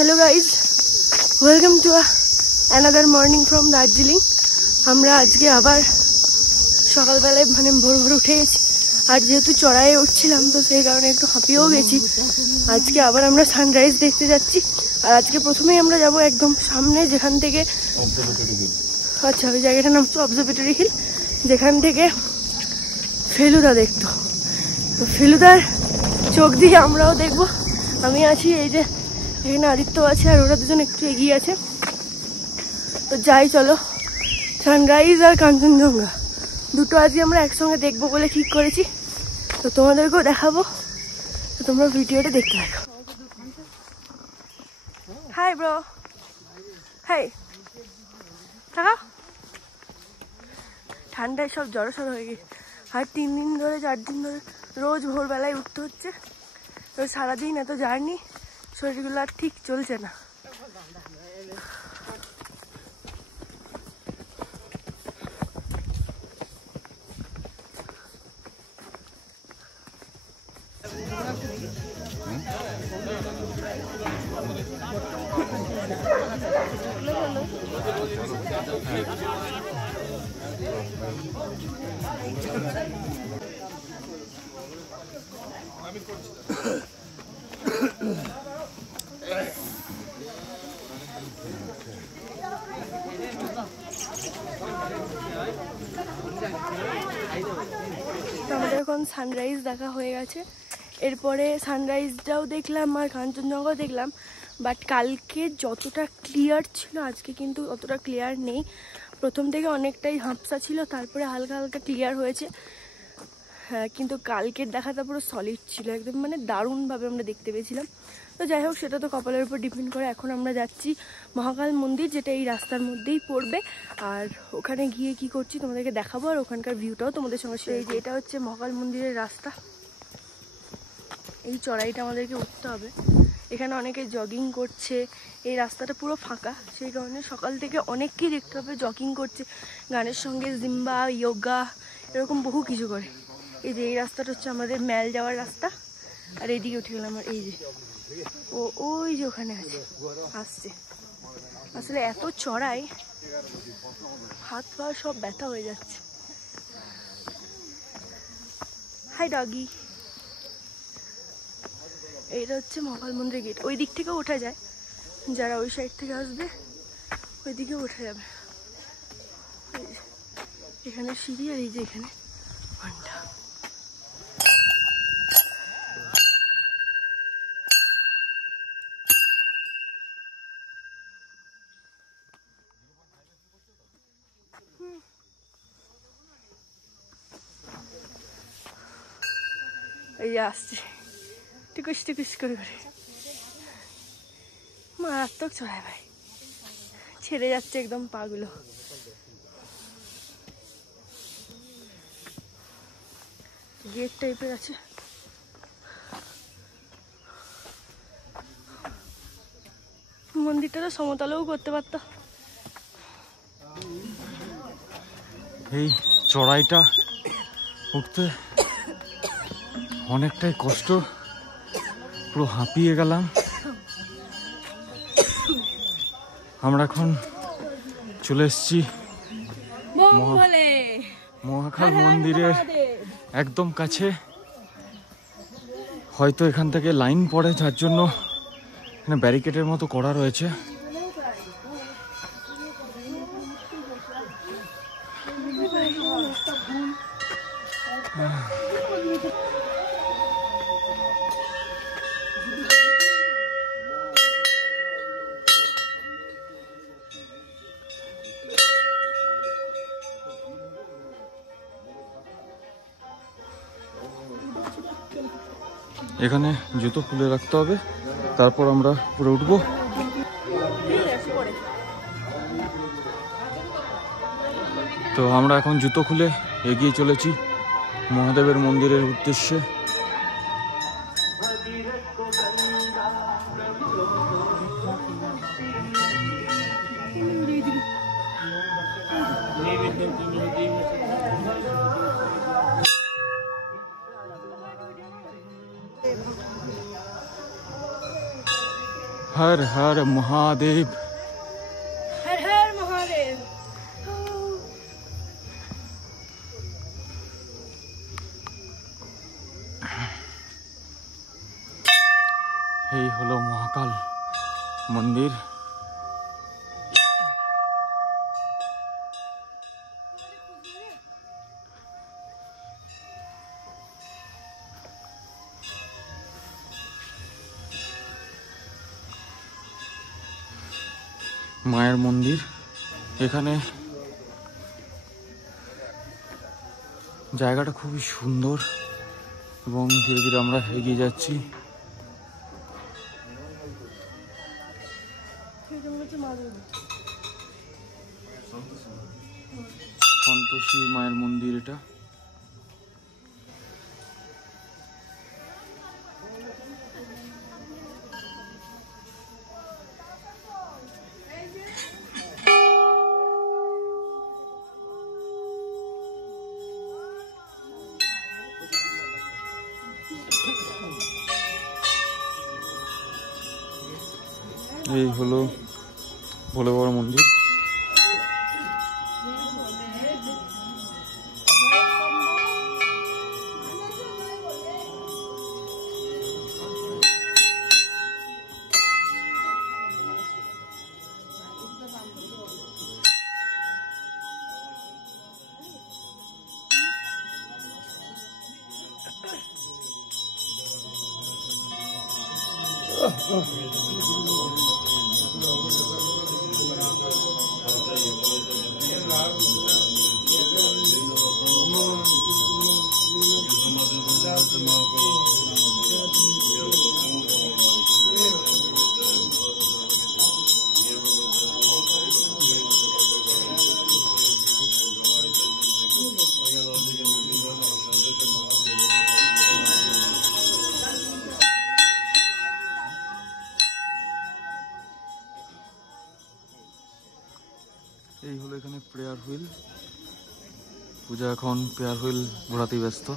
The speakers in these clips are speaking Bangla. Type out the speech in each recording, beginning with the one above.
Hello guys, welcome to another morning from Darjeeling. আমরা আজকে আবার সকালবেলায় ভোর ভোর উঠে গেছি। আর যেহেতু চড়াইয়ে উঠছিলাম তো সেই কারণে একটু হাঁপিয়েও গেছি। আজকে আবার আমরা সানরাইজ দেখতে যাচ্ছি। আর আজকে প্রথমেই আমরা যাব একদম সামনে, যেখান থেকে আচ্ছা ওই জায়গাটার নাম হচ্ছে অবজারভেটরি হিল, যেখান থেকে ফেলুদা দেখতো। তো ফেলুদার চোখ দিয়ে আমরাও দেখবো। আমি আছি এই যে এখানে, আদিত্য আছে আর ওরা দুজন একটু এগিয়ে আছে। তো যাই চলো, সানরাইজ আর কাঞ্চনজঙ্ঘা দুটো আজকে আমরা একসঙ্গে দেখবো বলে ঠিক করেছি। তো তোমাদেরকেও দেখাবো, তো তোমরা ভিডিওটা দেখতে থাকো। Hi bro, hi. থাকা ঠান্ডায় সব জড়সড় হয়ে গেছে। আর 3 দিন ধরে 4 দিন ধরে রোজ ভোরবেলায় উঠতে হচ্ছে। তো সারাদিন এত জার্নি, শরীরগুলো আর ঠিক চলছে না। আমাদের এখন সানরাইজ দেখা হয়ে গেছে। এরপরে সানরাইজটাও দেখলাম আর কাঞ্চনজঙ্ঘাও দেখলাম। বাট কালকে যতটা ক্লিয়ার ছিল আজকে কিন্তু অতটা ক্লিয়ার নেই। প্রথম থেকে অনেকটাই হাঁপসা ছিল, তারপরে হালকা হালকা ক্লিয়ার হয়েছে। হ্যাঁ, কিন্তু কালকের দেখাটা পুরো সলিড ছিল একদম, মানে দারুণভাবে আমরা দেখতে পেয়েছিলাম। তো যাই হোক, সেটা তো কপালের উপর ডিপেন্ড করে। এখন আমরা যাচ্ছি মহাকাল মন্দির, যেটা এই রাস্তার মধ্যেই পড়বে। আর ওখানে গিয়ে কি করছি তোমাদেরকে দেখাবো, আর ওখানকার ভিউটাও তোমাদের সঙ্গে শেয়ার। এই যে এটা হচ্ছে মহাকাল মন্দিরের রাস্তা। এই চড়াইটা আমাদেরকে উঠতে হবে। এখানে অনেকে জগিং করছে। এই রাস্তাটা পুরো ফাঁকা, সেই কারণে সকাল থেকে অনেককেই দেখতে হবে জগিং করছে, গানের সঙ্গে জিম্বা, যোগা, এরকম বহু কিছু করে। এই যে এই রাস্তাটা হচ্ছে আমাদের ম্যাল যাওয়ার রাস্তা। আর এইদিকে উঠে গেলাম, আর এই যে ওই যে ওখানে আসছে। আসলে এত চড়াই, হাত পা সব ব্যথা হয়ে যাচ্ছে। Hi doggy. এইটা হচ্ছে মহাকাল মন্দির গেট। ওই দিক থেকেও ওঠা যায়, যারা ওই সাইড থেকে আসবে ওই দিকেও ওঠা যাবে। এখানে সিঁড়ি, আর এই যে এখানে ঘন্টা। এই আসছে টিকুস টিকুস করে করে, মারাত্মক চড়াই ভাই, ছেড়ে যাচ্ছে একদম পাগুলো। গেট টাইপের আছে। মন্দিরটা তো সমতলেও করতে পারত। এই চড়াইটা উঠতে অনেকটাই কষ্ট, পুরো হাঁপিয়ে গেলাম। আমরা এখন চলে এসেছি মহাকাল মন্দিরের একদম কাছে। হয়তো এখান থেকে লাইন পড়ে, যার জন্য এখানে ব্যারিকেডের মতো করা রয়েছে। এখানে জুতো খুলে রাখতে হবে, তারপর আমরা পুরো উঠবো। তো আমরা এখন জুতো খুলে এগিয়ে চলেছি মহাদেবের মন্দিরের উদ্দেশ্যে। हर हर महादेव, हर हर महादेव। এই হলো মহাকাল মন্দির। মায়ের মন্দির এখানে, জায়গাটা খুবই সুন্দর এবং ধীরে ধীরে আমরা এগিয়ে যাচ্ছি। সন্তোষী মায়ের মন্দির এটা। এই হলো ভোলে বাবার মন্দির। এই হলো এখানে প্রেয়ার হুইল, পূজা এখন প্রেয়ার হুইল ঘোরাতে ব্যস্ত।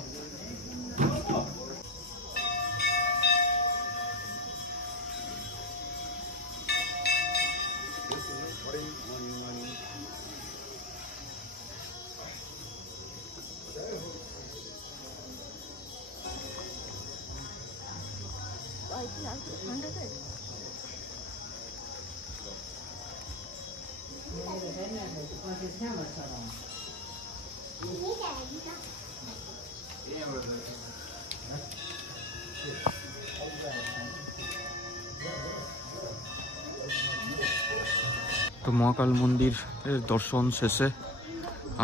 তো মহাকাল মন্দিরের দর্শন শেষে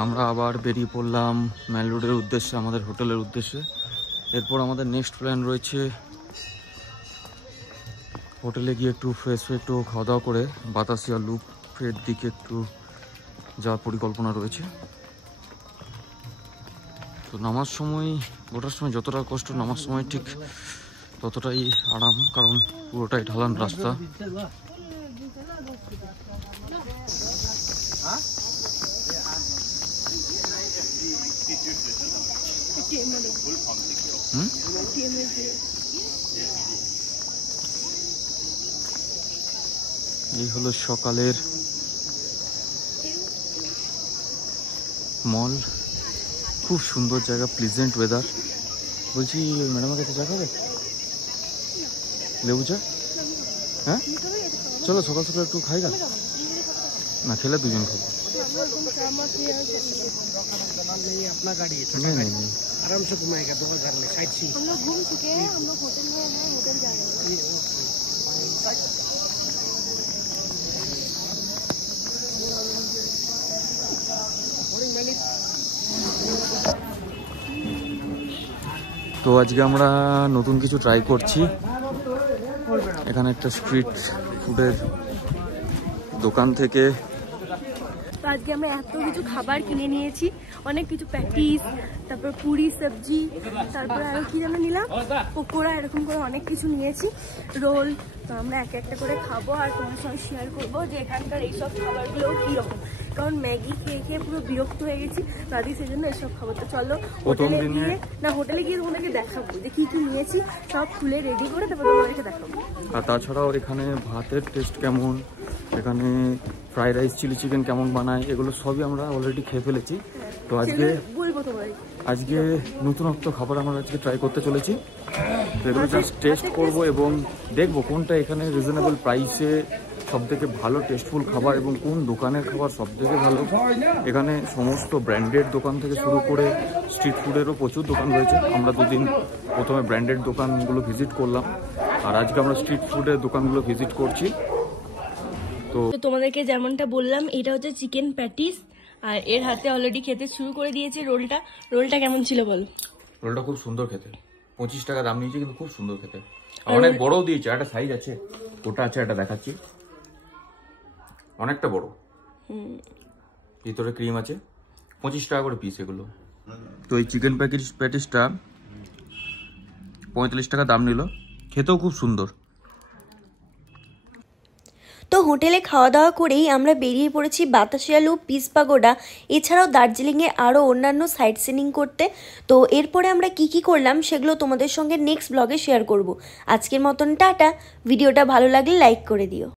আমরা আবার বেরিয়ে পড়লাম মেল রোডের উদ্দেশ্যে, আমাদের হোটেলের উদ্দেশ্যে। এরপর আমাদের নেক্সট প্ল্যান রয়েছে হোটেলে গিয়ে একটু ফ্রেশ হয়ে একটু খাওয়া দাওয়া করে বাতাসিয়া লুপের দিকে একটু যাওয়ার পরিকল্পনা রয়েছে। তো নামার সময়, ওঠার সময় যতটা কষ্ট, নামার সময় ঠিক ততটাই আরাম, কারণ পুরোটাই ঢালান রাস্তা। এই হলো সকালের মল, খুব সুন্দর জায়গা, প্লিজেন্ট ওয়েদার। বলছি ম্যাডামের কাছে চা খাবে? লেবু চা? হ্যাঁ চলো, সকাল সকাল একটু খাই না, খেলে দুজন খাবো। अपना गाड़ी है, नहीं आराम से घुमाएगा, दो घर में साइड सी। हम लोग घूम चुके हैं, हम लोग होटल में हैं, होटल जाएंगे। তো তো আজকে আমরা নতুন কিছু ট্রাই করছি। এখানে একটা স্ট্রিট ফুডের দোকান থেকে তো আজকে আমরা এত কিছু খাবার কিনে নিয়েছি, অনেক কিছু প্যাটিস, তারপর পুরি সবজি, তারপর আরও কি যেন নিলাম, পকোড়া, এরকম করে অনেক কিছু নিয়েছি, রোল। তো আমরা এক একটা করে খাবো আর তোমার সঙ্গে শেয়ার করবো যে এখানকার এইসব খাবারগুলো কীরকম, কারণ ম্যাগি খেয়ে খেয়ে পুরো বিরক্ত হয়ে গেছি দাদি, সেই জন্য এইসব খাবো। তো চলো হোটেলে গিয়ে তোমাদেরকে দেখাবো যে কী কী নিয়েছি, সব খুলে রেডি করে তারপর তোমাদেরকে দেখাবো। আর তাছাড়াও এখানে ভাতের টেস্ট কেমন, এখানে ফ্রাইড রাইস, চিলি চিকেন কেমন বানায়, এগুলো সবই আমরা অলরেডি খেয়ে ফেলেছি। তো আজকে নতুনত্ব খাবার আমরা আজকে ট্রাই করতে চলেছি। তো এগুলো জাস্ট টেস্ট করবো এবং দেখবো কোনটা এখানে রিজনেবল প্রাইসে সব থেকে ভালো টেস্টফুল খাবার এবং কোন দোকানের খাবার সব থেকে ভালো। এখানে সমস্ত ব্র্যান্ডেড দোকান থেকে শুরু করে স্ট্রিট ফুডেরও প্রচুর দোকান রয়েছে। আমরা দুদিন প্রথমে ব্র্যান্ডেড দোকানগুলো ভিজিট করলাম, আর আজকে আমরা স্ট্রিট ফুডের দোকানগুলো ভিজিট করছি। তো তোমাদেরকে যেমনটা বললাম, এটা হচ্ছে চিকেন প্যাটিস, আর এর হাতে অলরেডি খেতে শুরু করে দিয়েছে রোলটা কেমন ছিল বল? রোলটা খুব সুন্দর খেতে, 25 টাকা দাম নিয়েছে, কিন্তু খুব সুন্দর খেতে, অনেক বড়ও দিয়েছে। একটা সাইজ আছে, ওটা আছে, এটা দেখাচ্ছি, অনেকটা বড়, ভিতরে ক্রিম আছে, 25 টাকা করে পিস এগুলো। তো এই চিকেন প্যাটিসটা 45 টাকা দাম নিল, খেতেও খুব সুন্দর। তো হোটেলে খাওয়া দাওয়া করেই আমরা বেরিয়ে পড়েছি বাতাসিয়ালু, পিস পাগোডা, এছাড়াও দার্জিলিংয়ে আরও অন্যান্য সাইট সিনিং করতে। তো এরপরে আমরা কি করলাম সেগুলো তোমাদের সঙ্গে নেক্সট ব্লগে শেয়ার করব। আজকের মতন টাটা। ভিডিওটা ভালো লাগলে লাইক করে দিও।